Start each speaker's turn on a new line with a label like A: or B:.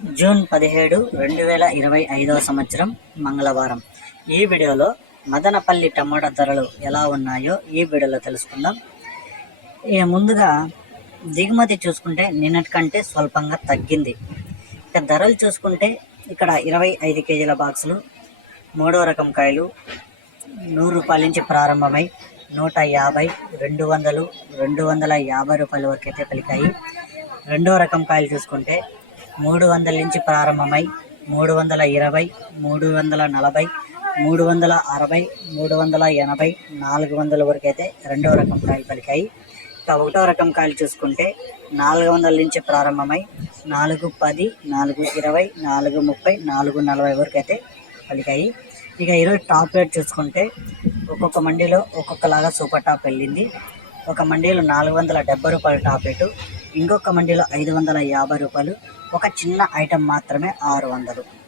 A: June పదిహేడు రెండు వేల ఇరవై ఐదవ సంవత్సరం మంగళవారం. ఈ వీడియోలో మదనపల్లి టమాటా ధరలు ఎలా ఉన్నాయో ఈ వీడియోలో తెలుసుకుందాం. ఇక ముందుగా దిగుమతి చూసుకుంటే నిన్నటి కంటే స్వల్పంగా తగ్గింది. ఇక ధరలు చూసుకుంటే ఇక్కడ ఇరవై ఐదు కేజీల బాక్సులు మూడో రకం కాయలు నూరు రూపాయల నుంచి ప్రారంభమై నూట యాభై రెండు వందలు రెండు వందల యాభై రూపాయల వరకు అయితే పలికాయి రెండో రకం కాయలు చూసుకుంటే మూడు వందల నుంచి ప్రారంభమై మూడు వందల ఇరవై మూడు వందల నలభై మూడు వందల అరవై మూడు వందల ఎనభై నాలుగు వందల వరకు అయితే రెండో రకం కాయలు పలికాయి. ఇక ఒకటో రకం కాయలు చూసుకుంటే నాలుగు వందల నుంచి ప్రారంభమై నాలుగు పది నాలుగు ఇరవై నాలుగు ముప్పై నాలుగు నలభై వరకు అయితే పలికాయి. ఇక ఈరోజు టాప్ రేట్ చూసుకుంటే ఒక్కొక్క మండీలో ఒక్కొక్కలాగా సూపర్ టాప్ వెళ్ళింది. ఒక మండీలో నాలుగు వందల డెబ్బై రూపాయల టాప్ రేటు ఇంకొక మండీలో ఐదు వందల యాభై రూపాయలు. ఒక చిన్న ఐటెం మాత్రమే ఆరు వందలు.